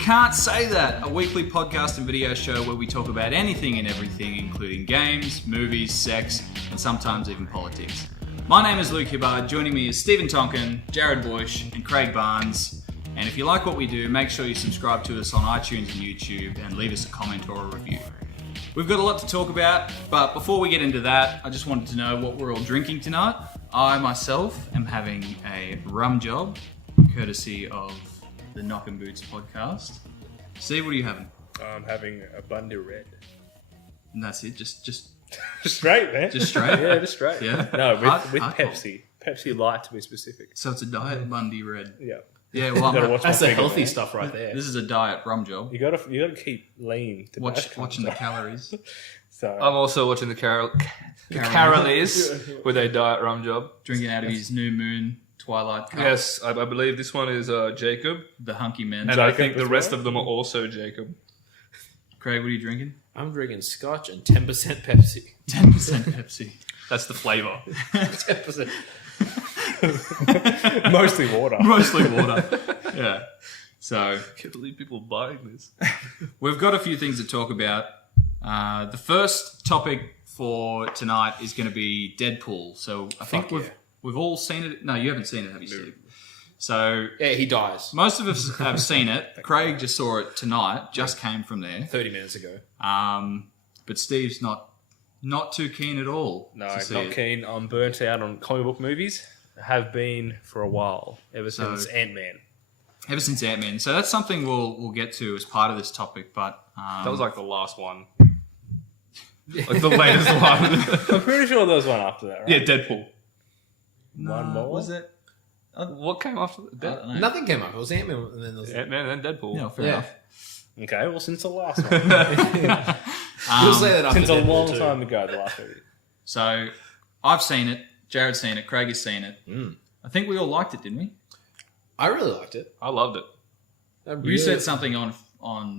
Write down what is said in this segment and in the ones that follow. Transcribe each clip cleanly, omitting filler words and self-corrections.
Can't Say That, a weekly podcast and video show where we talk about anything and everything, including games, movies, sex, and sometimes even politics. My name is Luke Hibbard. Joining me is Stephen Tonkin, Jared Bush, and Craig Barnes. And if you like what we do, make sure you subscribe to us on iTunes and YouTube and leave us a comment or a review. We've got a lot to talk about, but before we get into that, I just wanted to know what we're all drinking tonight. I myself am having a rum job, courtesy of the Knock and Boots podcast. Steve, what are you having? I'm having a Bundy Red. And that's it, just Straight, man. Just straight? Yeah, just straight. Yeah. No, with Hardcore. Pepsi. Pepsi Light to be specific. So it's a diet Bundy Red. Yeah. Yeah, well, Gotta watch That's my the figure, healthy man. stuff right there. this is a diet rum job. You gotta keep lean to Watching the calories. So I'm also watching the Carolies with a diet rum job. Drinking out of his New Moon Twilight cup. Yes, I believe this one is Jacob, The hunky men. and I Jacob think the as rest well? of them are also Jacob. Craig, what are you drinking? I'm drinking scotch and 10% Pepsi. 10% Pepsi. That's the flavour. 10%. mostly water. Mostly water. Yeah. So I can't believe people buying this. we've got a few things to talk about. The first topic for tonight is going to be Deadpool. So I think we've all seen it. No, you haven't seen it, have you, Steve? So Yeah, he dies most of us have seen it. Craig just saw it tonight. Just came from there. 30 minutes ago. But Steve's not too keen at all. No, to see not it. keen. I'm burnt out on comic book movies. Have been for a while, ever So- since Ant-Man. Ever since Ant-Man. So that's something we'll get to as part of this topic. But That was like the last one. Like the latest one. I'm pretty sure there was one after that, right? Yeah, Deadpool. One more? Was it? What came after I don't know. Nothing came up. It was Ant-Man and then there was... Ant-Man and then Deadpool. Yeah, fair Yeah. enough. Okay, well, since the last one. You'll say that after Since a Deadpool long too. time ago, the last movie. So I've seen it. Jared's seen it. Craig has seen it. I think we all liked it, didn't we? I really liked it. I loved it. You said something on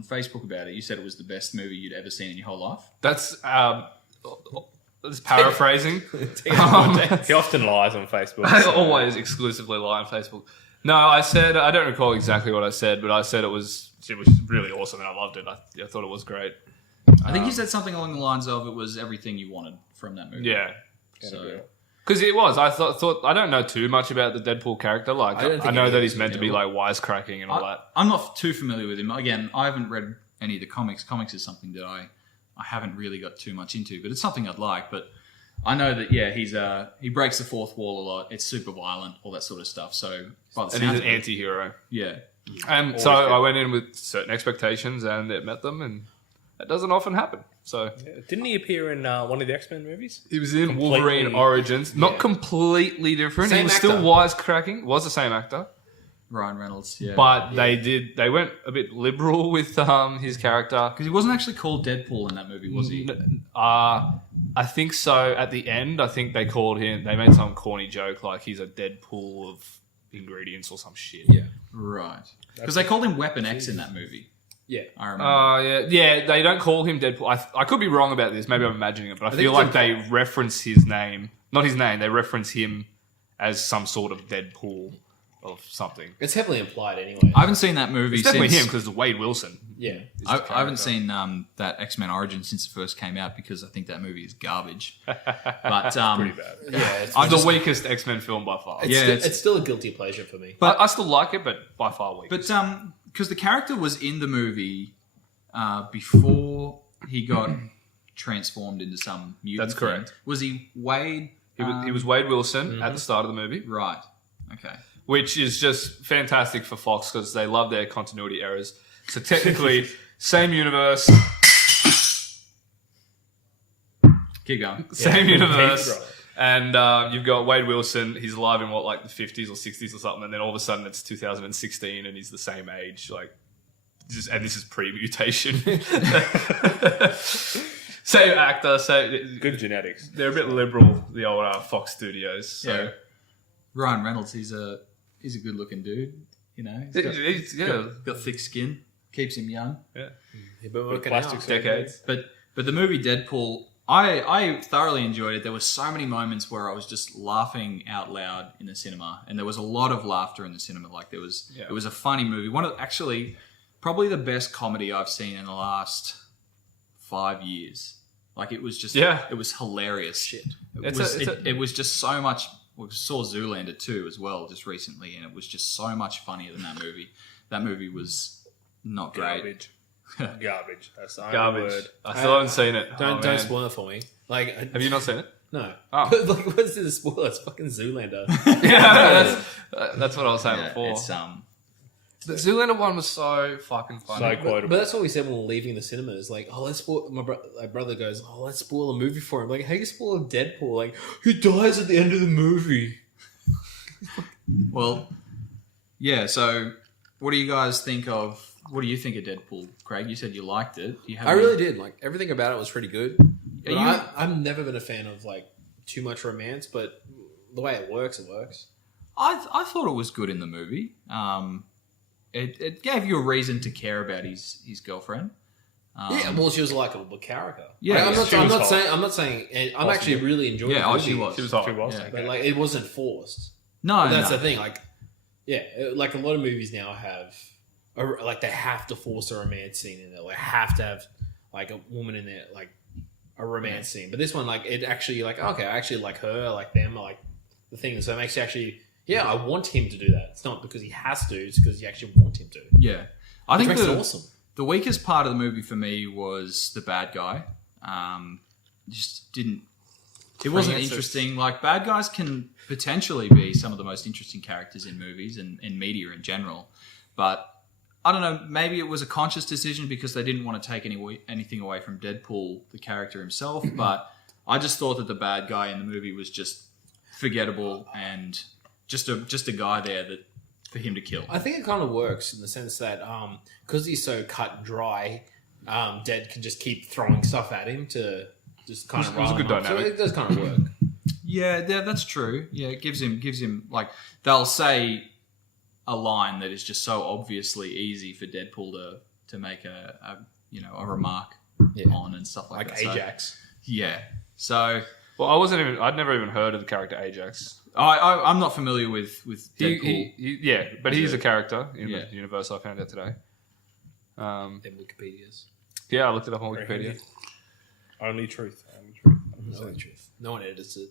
Facebook about it. You said it was the best movie you'd ever seen in your whole life. That's paraphrasing. He often lies on Facebook. I so- always exclusively lie on Facebook. No, I said, I don't recall exactly what I said, but I said it was really awesome and I loved it. I thought it was great. I think you said something along the lines of it was everything you wanted from that movie. Yeah. So, Because it was. I thought I don't know too much about the Deadpool character. Like, I don't I think know any that of he's us meant to do. be like wisecracking and all that. I'm not too familiar with him. Again, I haven't read any of the comics. Comics is something that I haven't really got too much into, but it's something I'd like. But I know that, yeah, he breaks the fourth wall a lot. It's super violent, all that sort of stuff. So, by the And sounds he's of an it, anti-hero. yeah. And so I went in with certain expectations and it met them, and that doesn't often happen. So Didn't he appear in one of the X-Men movies? he was in Completely- Wolverine Origins. Not completely different. Same he was actor. still wisecracking. Was the same actor. Ryan Reynolds, yeah. But they went a bit liberal with his character. Because he wasn't actually called Deadpool in that movie, was he? I think so. At the end, I think they made some corny joke like he's a Deadpool of ingredients or some shit. Yeah. Right. Because they called him Weapon X in that movie. Yeah. I remember. Yeah. They don't call him Deadpool. I could be wrong about this. Maybe I'm imagining it, but I think feel it's like they reference his name, not his name. They reference him as some sort of Deadpool of something. It's heavily implied anyway. I haven't seen that movie It's definitely since... him because Wade Wilson. Yeah. I haven't seen that X-Men Origin since it first came out because I think that movie is garbage. But Pretty bad. Yeah. It's, The weakest X-Men film by far. it's, Yeah, still, it's- it's still a guilty pleasure for me. But I still like it, but by far weak. But because the character was in the movie before he got transformed into some mutant. That's correct. thing. Was he Wade? He was Wade Wilson at the start of the movie. Right. Okay. Which is just fantastic for Fox because they love their continuity errors. So technically, same universe, Keep going. same universe, Keep and you've got Wade Wilson. He's alive in like the 50s or 60s or something, and then all of a sudden it's 2016 and he's the same age. And this is pre-mutation. Same actor, Good genetics. They're a bit liberal, the old Fox Studios. So. Yeah. Ryan Reynolds, he's a good-looking dude. You know, he's got thick skin, keeps him young. Yeah. You've been working Plastic out. surgery. Decades. But the movie Deadpool, I thoroughly enjoyed it. There were so many moments where I was just laughing out loud in the cinema, and there was a lot of laughter in the cinema. Like it was a funny movie. probably the best comedy I've seen in the last 5 years. Like it was just, it was hilarious. Shit, it was just so much. We saw Zoolander 2 as well just recently, and it was just so much funnier than that movie. That movie was not great. Garbage. That's the only Garbage. word. I still haven't seen it. Don't spoil it for me. Like, Have you not seen it? No. Oh. But like, what's the spoiler? It's fucking Zoolander. Yeah, that's what I was saying before. It's The Zoolander one was so fucking funny. So quotable. But that's what we said when we were leaving the cinema. It's like, oh, let's spoil. My brother goes, oh, let's spoil a movie for him. Like, how you spoil Deadpool? Like, he dies at the end of the movie. well, yeah. So, what do you guys think of? What do you think of Deadpool, Craig? You said you liked it. I really did. Like, everything about it was pretty good. But I've never been a fan of like too much romance, but the way it works, it works. I thought it was good in the movie. It gave you a reason to care about his girlfriend. Yeah, well, she was a likable character. Yeah, like, I'm not saying. I'm actually really enjoying. Yeah, the movie. she was. She was hot. Yeah. But like, it wasn't forced. No, But that's no. the thing. Like, yeah, like a lot of movies now have, like they have to force a romance scene in there. Like, have to have like a woman in there, like a romance scene. But this one, like, it actually like, okay, I actually like her, I like them, I like the thing. So it makes you actually, I want him to do that. It's not because he has to; it's because you actually want him to. Yeah, I think makes it awesome. The weakest part of the movie for me was the bad guy. Just didn't. It wasn't Francis. interesting. Like, bad guys can potentially be some of the most interesting characters in movies and media in general. But I don't know, maybe it was a conscious decision because they didn't want to take anything away from Deadpool, the character himself. But I just thought that the bad guy in the movie was just forgettable and just a guy there that for him to kill. I think it kind of works in the sense that because he's so cut and dry, Dead can just keep throwing stuff at him to just kind of It was a good dynamic. So it does kind of work. Yeah, that's true. Yeah, it gives him like, they'll say a line that is just so obviously easy for Deadpool to make a remark on and stuff like that. Ajax. So, yeah. So Well, I'd never even heard of the character Ajax. I'm not familiar with Deadpool. But he's a character in the universe. I found out today. Them Wikipedias. Yeah, I looked it up on Very Wikipedia. handy. Only truth. No the truth. No one edits it.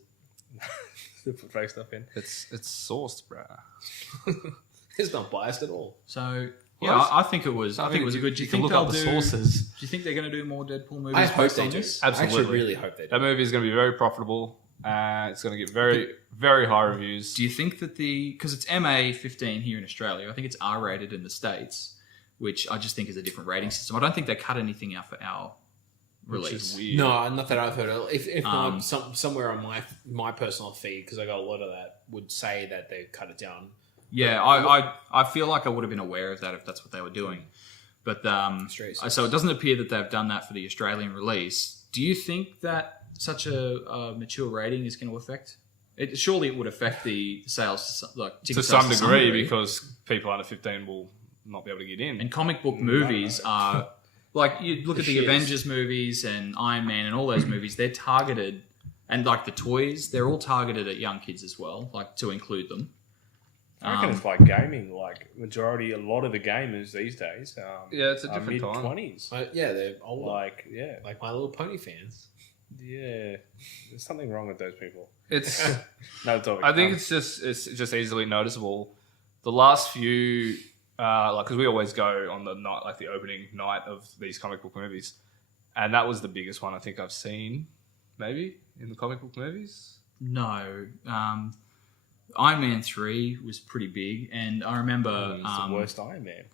Put fake stuff in. It's sourced, bruh. It's not biased at all. So Well, I think it was. I think it was a good. Do you can think look up they'll the sources. Do you think they're going to do more Deadpool movies? I hope based they on do. this? I actually Absolutely. really hope they do. That movie is going to be very profitable. It's going to get very, very high reviews. Do you think that because it's MA-15 here in Australia, I think it's R-rated in the States, which I just think is a different rating system. I don't think they cut anything out for our release. Which is weird. No, not that I've heard of. If not, somewhere on my personal feed, because I got a lot of that, would say that they cut it down. Yeah, I feel like I would have been aware of that if that's what they were doing. But so it doesn't appear that they've done that for the Australian release. Do you think that such a mature rating is going to affect it? Surely it would affect the sales to some degree, because people under 15 will not be able to get in. And comic book movies are like, you look at the shits. Avengers movies and Iron Man and all those movies, they're targeted, and like the toys, they're all targeted at young kids as well, like to include them. I reckon it's like gaming. Like a lot of the gamers these days. Yeah, it's a different time. mid-20s. Yeah, they're older. Like My Little Pony fans. yeah. There's something wrong with those people. It's. No topic. I think it's just easily noticeable. The last few, because we always go on the night, like the opening night of these comic book movies, and that was the biggest one I think I've seen, maybe in the comic book movies. No, Iron Man 3 was pretty big, and I remember It's the worst Iron Man.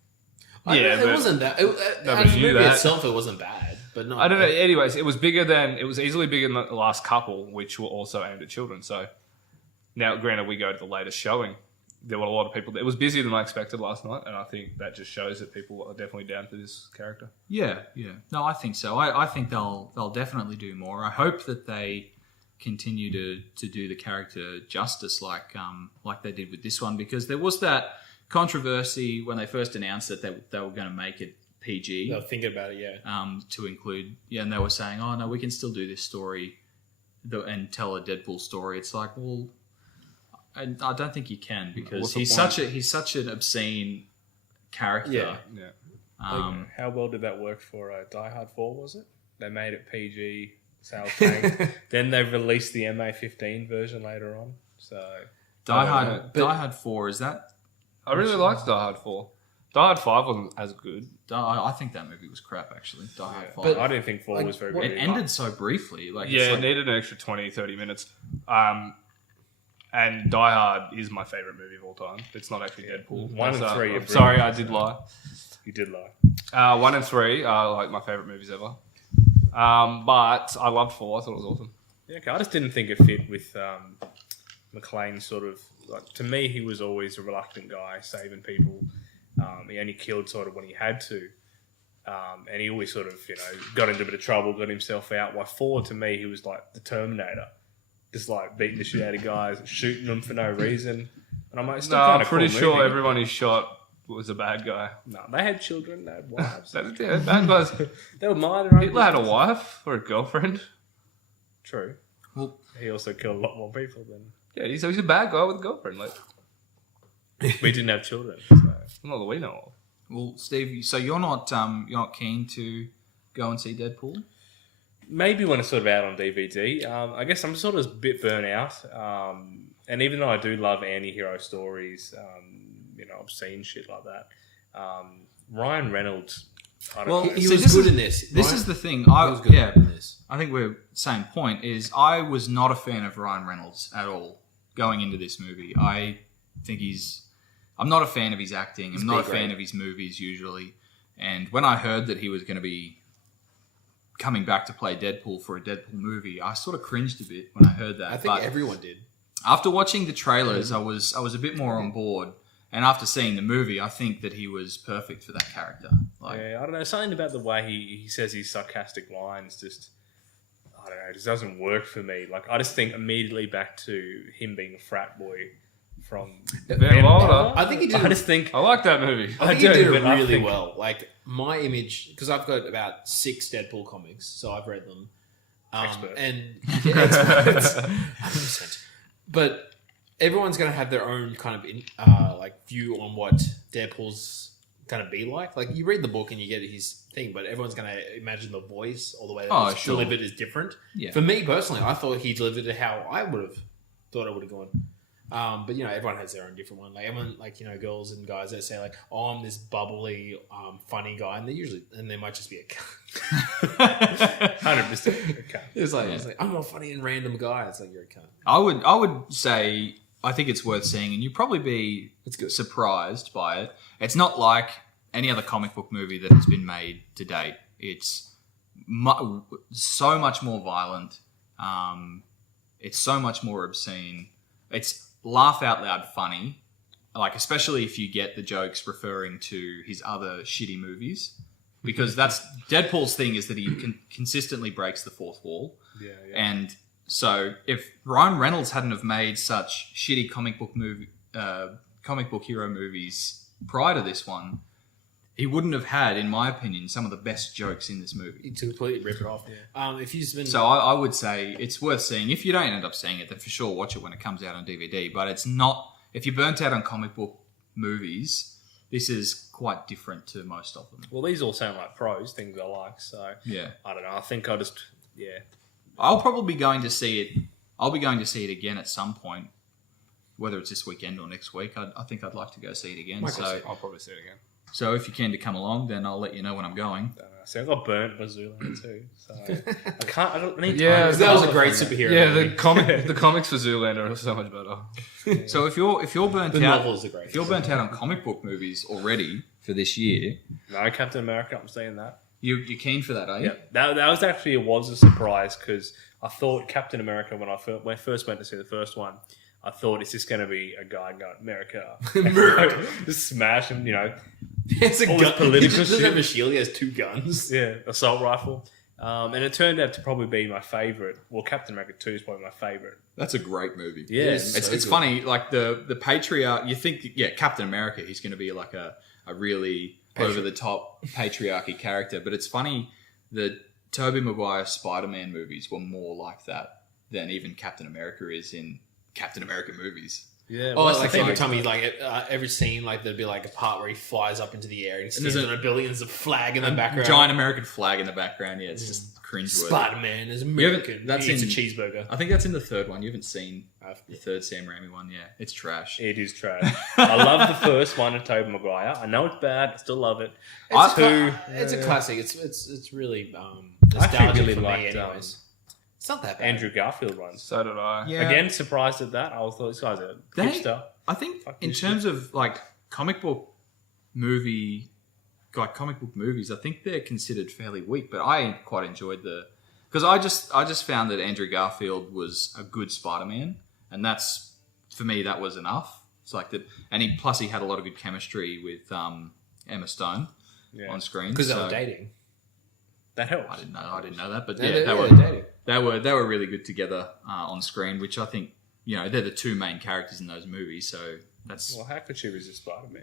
It wasn't that. As Nobody a knew movie that. itself, it wasn't bad, but no. I don't know. Anyways, it was easily bigger than the last couple, which were also aimed at children. So now, granted, we go to the latest showing. There were a lot of people. It was busier than I expected last night, and I think that just shows that people are definitely down for this character. Yeah. No, I think so. I think they'll definitely do more. I hope that they continue to do the character justice like they did with this one, because there was that controversy when they first announced that they were going to make it PG. They were thinking about it, yeah. To include, and they were saying, oh no, we can still do this story and tell a Deadpool story. It's like, well, I don't think you can, because What's the he's point? such an obscene character. Yeah. Yeah. How well did that work for Die Hard 4, was it? They made it PG, sales tanked. Then they released the MA15 version later on. So Die Hard 4, is that? I really liked Die Hard 4. Die Hard 5 wasn't as good. I think that movie was crap, actually. Die Hard 5. But I didn't think 4 was very good. It ended so briefly. It needed an extra 20, 30 minutes. And Die Hard is my favourite movie of all time. It's not actually Deadpool. 1 and 3. Sorry, I did lie. You did lie. 1 and 3 are like my favourite movies ever. But I loved 4. I thought it was awesome. Yeah, okay. I just didn't think it fit with McClane's sort of... Like, to me, he was always a reluctant guy, saving people. He only killed sort of when he had to. And he always sort of, got into a bit of trouble, got himself out. While 4, to me, he was like the Terminator. Just like beating the shit out of guys, shooting them for no reason. And I'm like, I'm pretty sure everyone he shot was a bad guy. No, they had children, they had wives. Bad guys. They were minding. Hitler had a wife or a girlfriend. True. Well, he also killed a lot more people than... Yeah, he's a bad guy with a girlfriend. Like, we didn't have children. So. Not that we know of. Well, Steve, so you're not keen to go and see Deadpool? Maybe when it's sort of out on DVD. I guess I'm sort of a bit burnt out. And even though I do love anti-hero stories, I've seen shit like that. Ryan Reynolds, I don't know. He was good in this. This is the thing. He was good in this. I think we're same point. Is I was not a fan of Ryan Reynolds at all going into this movie. I think I'm not a fan of his acting. I'm not a fan of his movies usually. And when I heard that he was going to be coming back to play Deadpool for a Deadpool movie, I sort of cringed a bit when I heard that. I think everyone did. After watching the trailers, I was a bit more on board. And after seeing the movie, I think that he was perfect for that character. I don't know. Something about the way he says his sarcastic lines just... I don't know. It just doesn't work for me. Like, I just think immediately back to him being a frat boy from... Van Wilder. I think he did... I like that movie. I think he did it really well. Like, my image... Because I've got about 6 Deadpool comics, so I've read them. Expert. And... Yeah, experts. 100%. But... Everyone's going to have their own kind of view on what Deadpool's going to be like. Like, you read the book and you get his thing, but everyone's going to imagine the voice or the way that it's delivered is different. Yeah. For me, personally, I thought he delivered it how I would have thought it would have gone. But, everyone has their own different one. Like, everyone, girls and guys that say, like, oh, I'm this bubbly, funny guy. And they might just be a cunt. 100% a cunt. It's like, I'm a funny and random guy. It's like, you're a cunt. I would say... I think it's worth seeing, and you'd probably be surprised by it. It's not like any other comic book movie that has been made to date. It's so much more violent. It's so much more obscene. It's laugh out loud funny, like especially if you get the jokes referring to his other shitty movies, because that's Deadpool's thing is that he consistently breaks the fourth wall. Yeah. And so if Ryan Reynolds hadn't have made such shitty comic book hero movies prior to this one, he wouldn't have had, in my opinion, some of the best jokes in this movie. To completely rip it off. Yeah. So I would say it's worth seeing. If you don't end up seeing it, then for sure watch it when it comes out on DVD. But it's not... If you're burnt out on comic book movies, this is quite different to most of them. Well, these all sound like pros, things I like. So yeah, I don't know. I think I just... Yeah. I'll probably be going to see it. I'll be going to see it again at some point, whether it's this weekend or next week. I think I'd like to go see it again. I'll probably see it again. So if you can to come along, then I'll let you know when I'm going. See, I got burnt by Zoolander too, so I can't. I don't need. Yeah, that was a great superhero. Yeah, the comics for Zoolander are so much better. So if you're burnt out, novels are great. If you're burnt out on comic book movies already for this year, no, Captain America. I'm saying that. You're keen for that, are you? Yeah, that was actually a surprise because I thought Captain America when I first went to see the first one, I thought it's just going to be a guy going America, just smash him, It's a gun. He doesn't have a shield. He has 2 guns. Yeah, assault rifle, and it turned out to probably be my favorite. Well, Captain America 2 is probably my favorite. That's a great movie. Yeah, it's funny. Like the patriarch. You think, Captain America, he's going to be like a really over-the-top patriarchy character. But it's funny that Tobey Maguire's Spider-Man movies were more like that than even Captain America is in Captain America movies. Yeah, Oh, well, like I think every time he like every scene, like there'd be like a part where he flies up into the air and he there's stands on a building. There's a flag in the background. Giant American flag in the background. Yeah, it's just cringeworthy. Spider-Man is American. That's He eats in- a cheeseburger. I think that's in the third one. You haven't seen the third Sam Raimi one. Yeah, it's trash. it is trash. I love the first one of Tobey Maguire. I know it's bad. I still love it. It's a classic. It's really I actually nostalgic really for me, liked anyways. It's not that bad. Andrew Garfield ones. So did I. Yeah. Again, surprised at that. I thought this guy's a They- hipster. I think Fuck in this terms of like comic book movies, I think they're considered fairly weak. But I quite enjoyed because I just found that Andrew Garfield was a good Spider-Man, and that's for me that was enough. It's like that, and he had a lot of good chemistry with Emma Stone on screen because they were dating. That helps. I didn't know that, but They're yeah, dating. they were really good together on screen, which I think they're the two main characters in those movies. So that's. Well, how could she resist Spider-Man?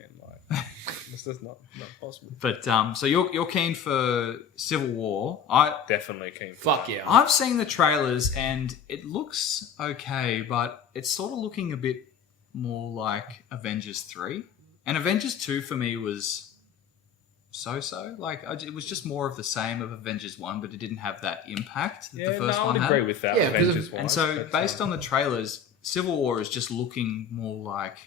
Like, this is not possible. But so you're keen for Civil War? I Definitely keen. For Fuck that. yeah. I've seen the trailers and it looks okay, but it's sort of looking a bit more like Avengers 3, and Avengers 2 for me was so. Like it was just more of the same of Avengers 1, but it didn't have that impact that Yeah, the first I one would had. agree with that. Yeah, Avengers And so, based on the trailers, Civil War is just looking more like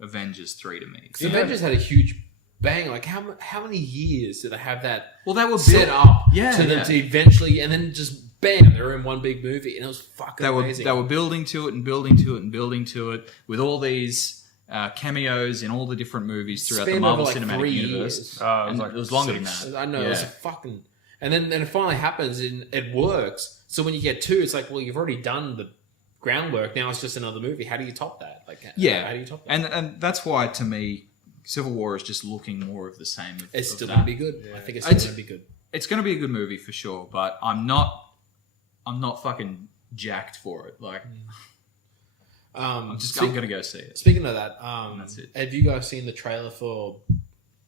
Avengers 3 to me. Because Avengers had a huge bang. Like how many years did they have that? Well, they were set built- up Yeah, to, yeah. to eventually, and then just bam, they were in one big movie, and it was fucking amazing. They were building to it and building to it and building to it with all these cameos in all the different movies throughout the Spanned Marvel over, like, Cinematic 3 Universe. years. It was And like it was longer than 6. that. I know, it was a fucking... And then it finally happens, and it works. So when you get 2, it's like, well, you've already done the groundwork. Now it's just another movie. How do you top that? Like, how do you top that? And that's why, to me, Civil War is just looking more of the same. It's of still that. going to be good. I think it's still going to be good. It's going to be a good movie for sure, but I'm not fucking jacked for it. Like, I'm going to go see it. Speaking of that, That's it. have you guys seen the trailer for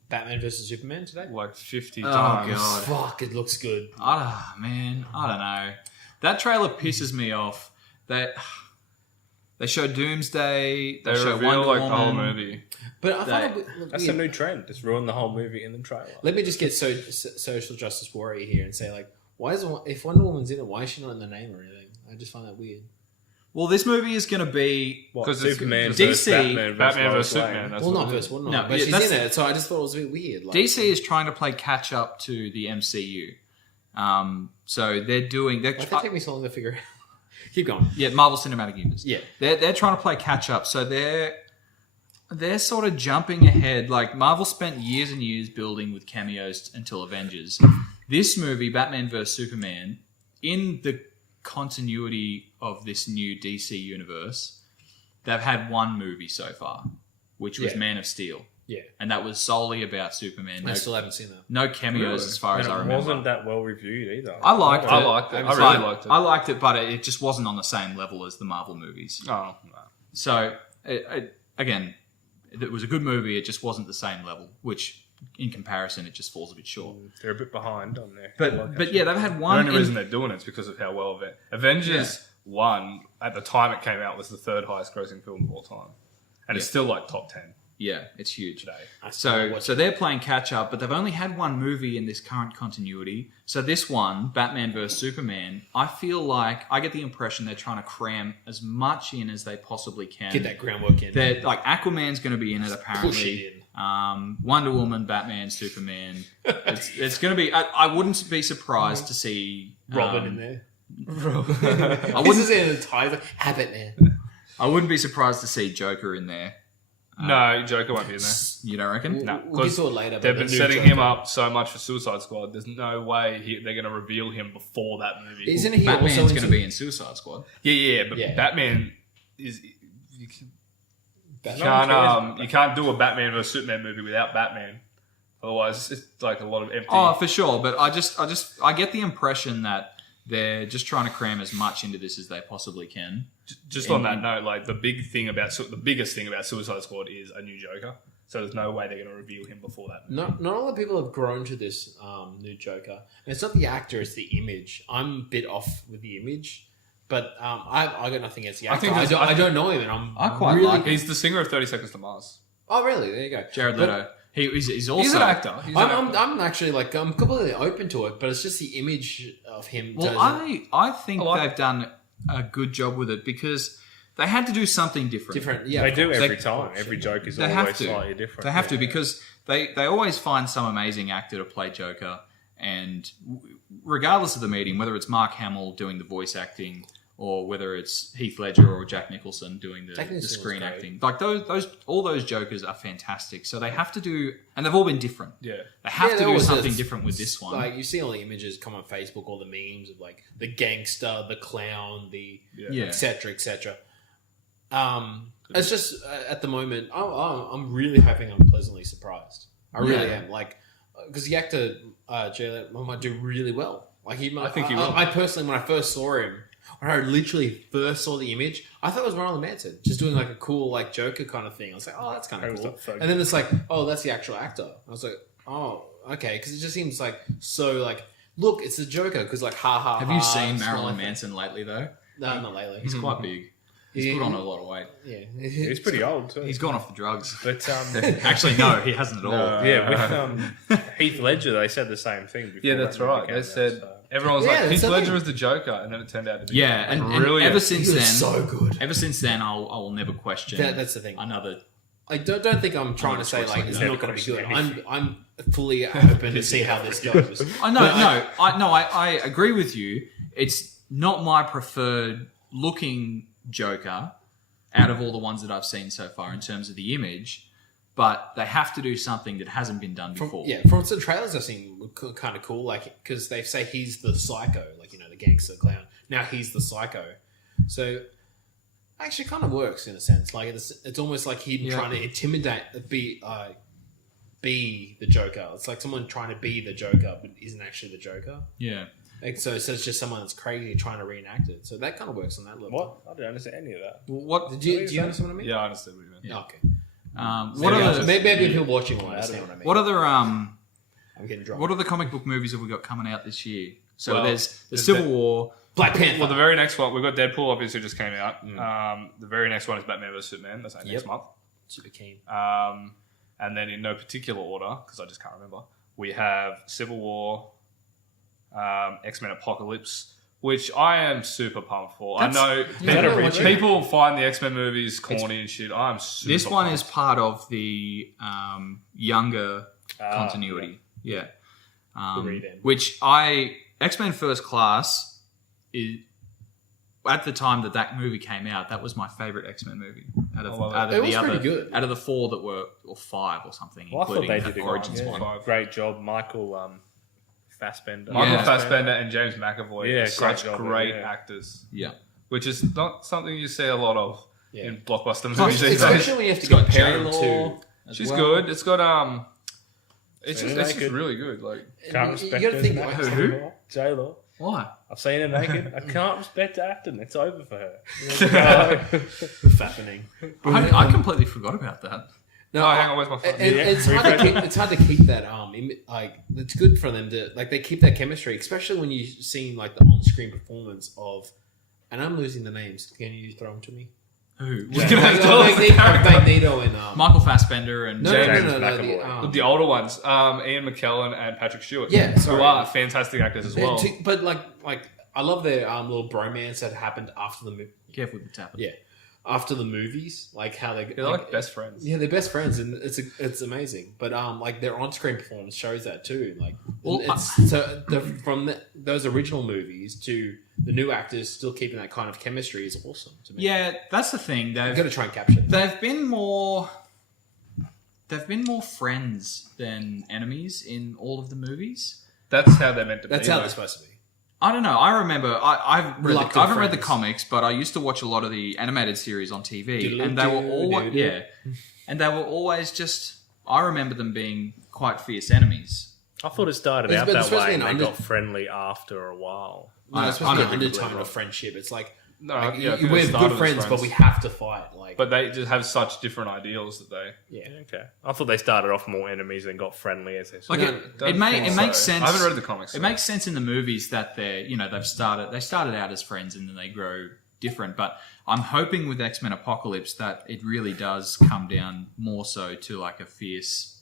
Batman vs Superman today? Like 50 Oh, times. God. Fuck, it looks good. Man, I don't know. That trailer pisses me off. They show Doomsday. They show reveal Wonder like Woman. the whole movie. But I thought That's a new trend. Just ruin the whole movie in the trailer. Let me just get social justice warrior here and say, like, why is if Wonder Woman's in it, why is she not in the name or anything? I just find that weird. Well, this movie is going to be What, 'Cause it's Superman DC versus Batman Batman Lois versus Lane. Superman. That's Well, what not it is. versus one, No, but yeah, she's that's- in it, so I just thought it was a bit weird. Like, DC is trying to play catch up to the MCU. So they're doing. Why did that take me so long to figure out? Keep going. Yeah, Marvel Cinematic Universe. Yeah. They're trying to play catch up. So they're sort of jumping ahead. Like Marvel spent years and years building with cameos until Avengers. This movie, Batman vs Superman, in the continuity of this new DC universe, they've had one movie so far, which was Yeah. Man of Steel. Yeah. And that was solely about Superman. I still haven't seen that. No cameos as far as And I it remember. wasn't that well reviewed either. I liked it. I liked it. I But really liked it. I liked it, but it just wasn't on the same level as the Marvel movies. Oh, no. So, again, it was a good movie. It just wasn't the same level, which, in comparison, it just falls a bit short. They're a bit behind on there. But yeah, they've had The one. only reason they're doing it is because of how well Avengers 1, at the time it came out, was the 3rd highest grossing film of all time. And it's still like top 10 Yeah, it's huge. today. So they're playing catch up, but they've only had one movie in this current continuity. So this one, Batman vs Superman, I feel like I get the impression they're trying to cram as much in as they possibly can. Get that groundwork in. They're, like Aquaman's going to be in it Push apparently. it in. Wonder Woman, Batman, Superman. It's going to be. I wouldn't be surprised to see Robin in there. I This wouldn't. is in the tie. Abbott, man. I wouldn't be surprised to see Joker in there. No, Joker won't be in there. You don't reckon? No, We'll get because to it later. they've but been the new setting Joker. him up so much for Suicide Squad. There's no way they're going to reveal him before that movie. Isn't he Batman's also going to be in Suicide Squad. Yeah, but Yeah. Batman is. Batman? You can't do a Batman vs Superman movie without Batman. Otherwise, it's like a lot of empty. Oh, for sure. But I get the impression that they're just trying to cram as much into this as they possibly can. Just on that note, like the biggest thing about Suicide Squad is a new Joker. So there's no way they're going to reveal him before that movie. Not all the people have grown to this new Joker. And it's not the actor, it's the image. I'm a bit off with the image. But I got nothing against the actor. think I don't know him, and I quite really, like He's the singer of 30 Seconds to Mars. Oh, really? There you go. Jared Leto. He's also He's an actor. I'm actually like I'm completely open to it, but it's just the image of him. Well, I think they've done a good job with it because they had to do something different. Different, yeah. They of do course. every time. Every joke is always slightly different. They have to because they always find some amazing actor to play Joker, and regardless of the meeting, whether it's Mark Hamill doing the voice acting or whether it's Heath Ledger or Jack Nicholson doing the screen acting, like all those Jokers are fantastic. So they have to do, and they've all been different. Yeah, they have to do always something is. different with this one. Like you see all the images come on Facebook, all the memes of like the gangster, the clown, the etc. etc. It's just at the moment, I'm really hoping I'm pleasantly surprised. I really am, like because the actor Jay Leno might do really well. Like I think he will. I personally, when I first saw him. When I literally first saw the image, I thought it was Marilyn Manson, just doing like a cool like Joker kind of thing. I was like, oh, that's kind of cool. And then it's like, oh, that's the actual actor. I was like, oh, okay, because it just seems like so like, look, it's the Joker because like, ha ha. Have you seen Marilyn Manson lately though? No, not lately. He's quite big. He's put on a lot of weight. Yeah, he's pretty old too. He's gone off the drugs. But actually, no, he hasn't at all. Yeah, with Heath Ledger, they said the same thing. Before yeah, that's right. They said everyone was like Heath Ledger was the Joker, and then it turned out to be and ever since then, so good. Ever since then, I will never question. That's the thing. Another. I don't think I'm trying to say like it's not going to be good. I'm fully open to see how this goes. I agree with you. It's not my preferred looking Joker out of all the ones that I've seen so far in terms of the image, but they have to do something that hasn't been done before. From some trailers I've seen, kind of cool, like because they say he's the psycho, like the gangster clown. Now he's the psycho, so actually kind of works in a sense. Like it's almost like him trying to intimidate, be the Joker. It's like someone trying to be the Joker, but isn't actually the Joker. Yeah. So it's just someone that's crazy trying to reenact it. So that kind of works on that level. What? I don't understand any of that. What do you understand what I mean? Yeah, I understand what you mean. Yeah. Okay. Maybe people watching will understand what I mean. What other I'm getting drunk. What other comic book movies have we got coming out this year? So Well, there's the Civil War, Black Panther. Well, the very next one, we've got Deadpool, obviously just came out. The very next one is Batman vs Superman. That's next month. Super keen. And then in no particular order, because I just can't remember, we have Civil War, X-Men Apocalypse, which I am super pumped for. I know people find the X-Men movies corny and shit. I'm super This one pumped. is part of the younger continuity. Yeah. Which X-Men First Class is, at the time that movie came out, that was my favorite X-Men movie out of the four that were, or five or something, Well, I thought including they the did Origins a one. great job. Michael Fassbender. Michael Fassbender and James McAvoy are great such job, great actors. Yeah. Which is not something you see a lot of in blockbuster Plus, movies these days. especially when you have to go J-Lo too. She's good. It's got it's just really good. Like Can't respect you gotta think who? J-Lo. Why? I've seen her naked. I can't respect her acting. It's over for her. Fappening. I completely forgot about that. No, hang on, where's my phone? It's hard to keep that like it's good for them to like they keep that chemistry, especially when you see like the on-screen performance of, and I'm losing the names. Can you throw them to me? Who? Magneto and Michael Fassbender and James no, McAvoy. the older ones, Ian McKellen and Patrick Stewart. Yeah, who are fantastic actors as well. But like I love their little bromance that happened after the movie. Careful with the tapping. Yeah, after the movies, like how they're like best friends. Yeah, they're best friends, and it's amazing. But like their on-screen performance shows that too. Like, those original movies to the new actors still keeping that kind of chemistry is awesome to me. Yeah, that's the thing. You've got to try and capture that. They've been more friends than enemies in all of the movies. That's how they're meant to be. That's how they're supposed to be. I don't know. I remember I haven't read the friends. comics, but I used to watch a lot of the animated series on TV, and they were always and they were always just. I remember them being quite fierce enemies. I thought it started out that way and they got friendly after a while. No, it's supposed to be an undertone of friendship. It's like No, Like, yeah, I think they we're started good as friends, but we have to fight. Like, But they just have such different ideals that they. yeah. Okay. I thought they started off more enemies and got friendly as they Like sort it makes sense. I haven't read the comics. It makes sense in the movies that they started out as friends and then they grow different. But I'm hoping with X-Men Apocalypse that it really does come down more so to like they're fierce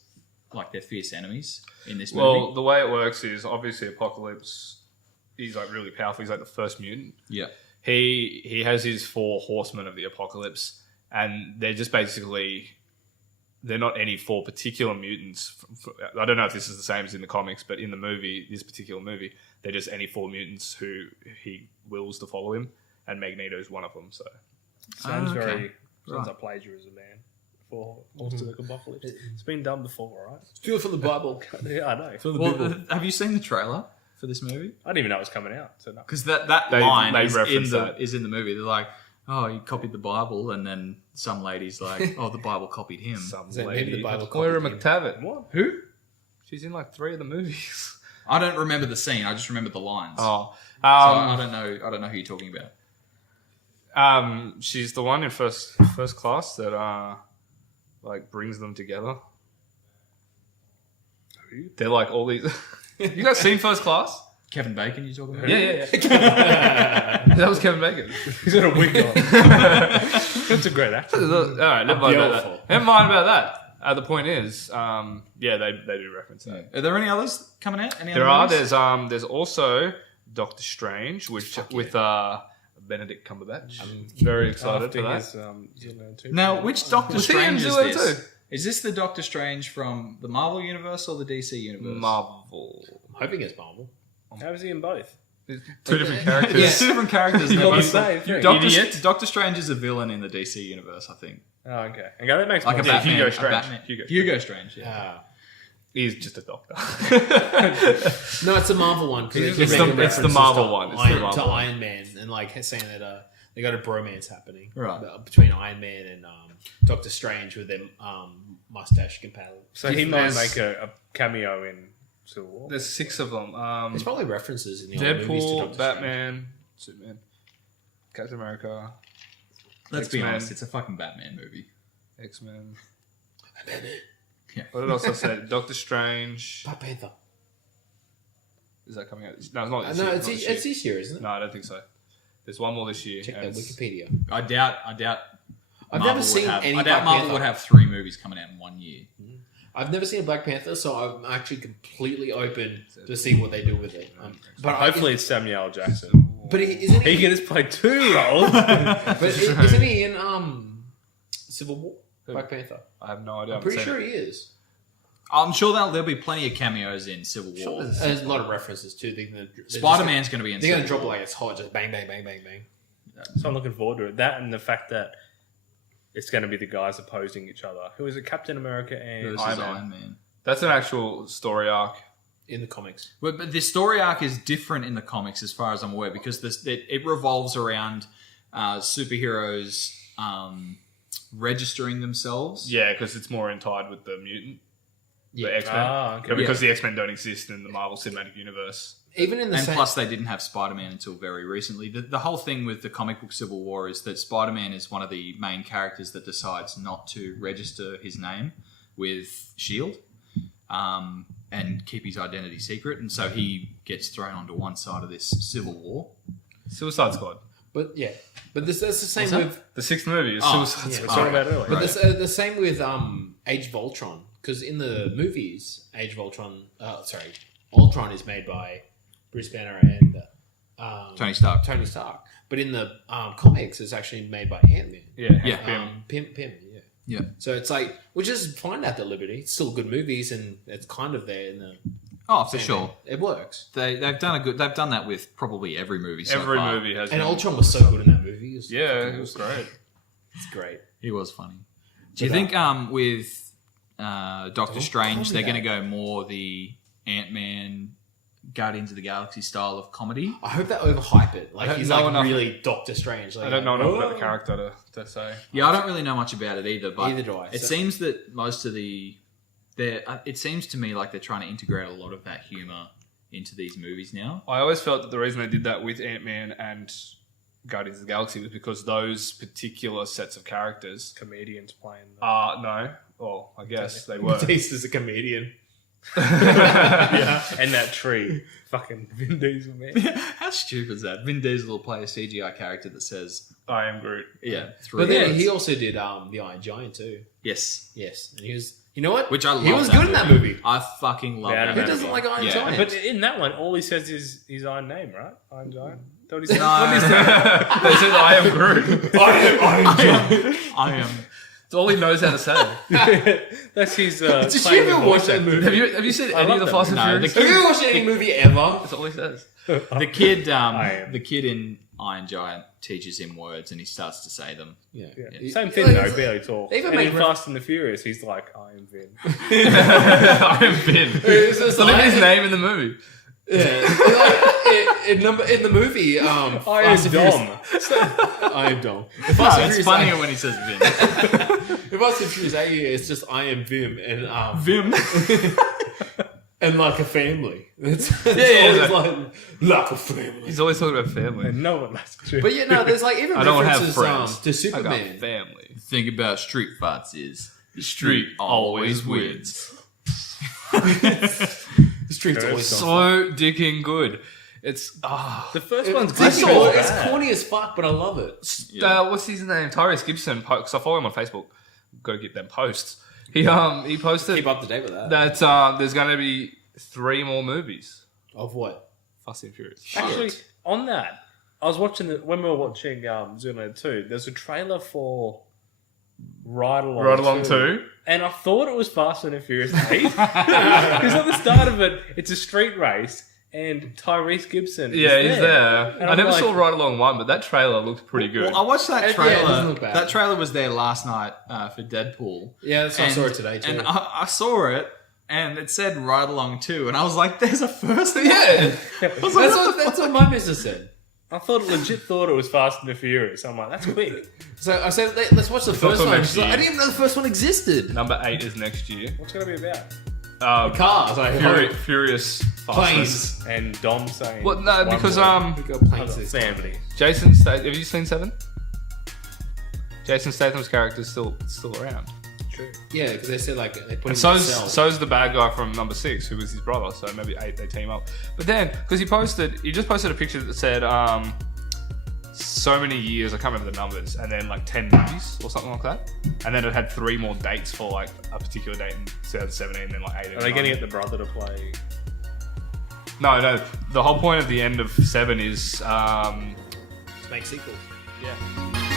enemies in this movie. Well, the way it works is obviously Apocalypse. He's like really powerful. He's like the first mutant. Yeah. He has his 4 horsemen of the apocalypse, and they're just basically they're not any 4 particular mutants. I don't know if this is the same as in the comics, but in the movie, this particular movie, they're just any 4 mutants who he wills to follow him, and Magneto's one of them. So Sounds okay. sounds like plagiarism, man. For Horse of the Apocalypse. It's been done before, right? Feel from the Bible. Yeah, I know. Well, have you seen the trailer for this movie? I didn't even know it was coming out. So no. Because that They line reference that. is in the movie. They're like, oh, he copied the Bible, and then some lady's like, oh, the Bible copied him. some So maybe lady, the Bible Moira copied him. McTavish. What? Who? She's in like 3 of the movies. I don't remember the scene. I just remember the lines. Oh, So I don't know. I don't know who you're talking about. she's the one in first class that like brings them together. They're like all these. You guys seen First Class? Kevin Bacon, you talking about? Yeah. That was Kevin Bacon. He's got a wig on. That's a great actor. All right, never mind about Beautiful. that. Never mind about that. The point is, they do reference that. Are there any others coming out? Any There other are. movies? There's also Doctor Strange, which with Benedict Cumberbatch. I'm very excited for that. His, Zoolander 2. Now, which Doctor Was he in Strange is Zoolander this? too? Is this the Doctor Strange from the Marvel Universe or the DC Universe? Marvel. I'm hoping it's Marvel. How is he in both? Two different characters. It's 2 different characters. You're They're the same thing. Doctor Strange is a villain in the DC Universe, I think. Oh, okay. Okay, that makes Like more a sense. Batman. Hugo a Strange. Batman. Hugo Hugo Strange, yeah. He's just a doctor. No, it's the Marvel one. 'Cause they keep It's making the references Marvel to one. It's the Iron, Marvel to one. Iron Man, and like saying that they got a bromance happening Right. between Iron Man and Doctor Strange with their mustache compatible. So he might There's- make a cameo in Civil War. There's 6 of them. There's probably references in the old movies to Deadpool, Doctor Batman, Superman, Captain America, Let's be X-Men. honest, it's a fucking Batman movie. X-Men. Yeah. What else I said? Doctor Strange. Strange. Black Panther. Is that coming out? No, it's not this No, year. it's Not this year. this year, isn't it? No, I don't think so. There's one more this year. Check and that it's- Wikipedia. I doubt. I've Marvel never would seen have, any I Black doubt Marvel Panther. would have 3 movies coming out in 1 year. I've never seen a Black Panther, so I'm actually completely open to see what they do with it. But Hopefully it's Samuel L. Jackson. isn't He he? can just play 2 roles. But isn't he in Civil War? Black Panther. I have no idea. I'm pretty sure he is. I'm sure there'll be plenty of cameos in Civil War. There's a lot of references too. Spider-Man's going to be in They're going to Civil drop War. like it's hot, just bang, bang, bang, bang, bang. So I'm looking forward to it. That and the fact that it's going to be the guys opposing each other. Who is it? Captain America and versus Iron Man. Iron Man. That's an actual story arc. In the comics. But the story arc is different in the comics, as far as I'm aware, because it revolves around superheroes registering themselves. Yeah, because it's more tied with the mutant, Yeah. the X-Men. okay. Yeah, because the X-Men don't exist in the Marvel Cinematic Universe. Even in the And same. plus, they didn't have Spider-Man until very recently. The whole thing with the comic book Civil War is that Spider-Man is one of the main characters that decides not to register his name with S.H.I.E.L.D. And keep his identity secret. And so he gets thrown onto one side of this Civil War. Suicide Squad. But yeah, but that's the same What's that? with. The 6th movie is Oh, Suicide yeah. Squad. We talked about it earlier. But the same with Age of Ultron, because in the movies, Age of Ultron, Ultron is made by Bruce Banner and Tony Stark. Tony Stark. But in the comics, it's actually made by Ant-Man. Yeah, Yeah. Pym. Pym, yeah. Yeah. So it's like, which is fine at the Liberty. It's still good movies, and it's kind of there in the. Oh, for same sure. way. It works. They've done that with probably every movie. So Every far. movie has. And been- Ultron was so good in that movie. Yeah, it was great. It's great. He was funny. Do you But, think with Doctor Don't Strange call me they're going to that. go more the Ant-Man Guardians of the Galaxy style of comedy? I hope they overhype it. I Like don't he's know like enough- really Doctor Strange. Like, I don't know enough about the "Whoa." character to say. Yeah, I don't really know much about it either, but Neither do I, it so- seems that most of it seems to me like they're trying to integrate a lot of that humor into these movies now. I always felt that the reason they did that with Ant-Man and Guardians of the Galaxy was because those particular sets of characters Comedians playing. no. Well, I guess they were. Batista's a comedian. Yeah, and that tree, fucking Vin Diesel, man. How stupid is that? Vin Diesel will play a CGI character that says, I am Groot. yeah, But 3 then words. he also did the Iron Giant too. Yes. Yes, and he was. You know what? Which I love. He was good in that movie. I fucking love Yeah, that Who movie. doesn't like Iron Yeah. Giant? But in that one, all he says is his own name, right? Iron Giant. What he said? No. What he said? They said I am Groot. I am. It's all he knows how to say. That's his. Did you claim to ever watch voice that acting. movie? Have you seen I any of love the that Fast and movie. No, Furious? Have you ever watched any movie ever? That's all he says. The kid, I am. the kid in Iron Giant teaches him words and he starts to say them. Yeah. Yeah. Same thing though, barely talk. They even And make in ref- Fast and the Furious, he's like, I am Vin. I am Vin. It's just So look at like- his name in the movie. Yeah, like, in the movie, I Fast am and Dom. Furious- I am Dom. No, Fast and it's Furious funnier eight- when he says Vin. If Fast and Furious 8, it's just I am Vim and Vim. and like a family. It's yeah, always like a family. He's always talking about family. And no one likes to. But yeah, no, there's like even I don't have references friends. to I got Superman. family. The thing about street fights is the street always wins. The streets always So dicking good. It's The first one's It's, good. so, It's it's bad. corny as fuck, but I love it. Yeah. what's his name? Tyrese Gibson. Because I follow him on Facebook. Go get them posts. He posted Keep up to date with that. that there's going to be 3 more movies. Of what? Fast and Furious. Actually, on that, I was watching when we were watching Zoolander 2. There's a trailer for Ride Along. Right along 2. And I thought it was Fast and Furious 8 because at the start of it, it's a street race, and Tyrese Gibson. Yeah, is he's there. And I I'm never like, saw Ride Along 1, but that trailer looked pretty good. Well, I watched that Yeah, it trailer. doesn't look bad. That trailer was there last night for Deadpool. Yeah, that's what I saw it today too. And I saw it, and it said Ride Along 2, and I was like, "There's a first one." Yeah. I was like, that's what my missus said. I legit thought it was Fast and the Furious. I'm like, that's quick. So I said, let's watch the first till one. next She's like, year. I didn't even know the first one existed. Number 8 is next year. What's it going to be about? Cars, like Furious Fastness. planes. And Dom saying, Well, no, one because word. We go I've planes. got this family. Jason Statham. Have you seen 7? Jason Statham's character is still around. True. Yeah, because they said like they put him And in a cell. so's the bad guy from number 6, who was his brother. So maybe 8 they team up. But then, because he just posted a picture that said so many years, I can't remember the numbers, and then like 10 movies or something like that. And then it had 3 more dates for like a particular date in 2017, and then like 8. Are they going to get the brother to play? No. The whole point of the end of 7 is Make sequels. yeah.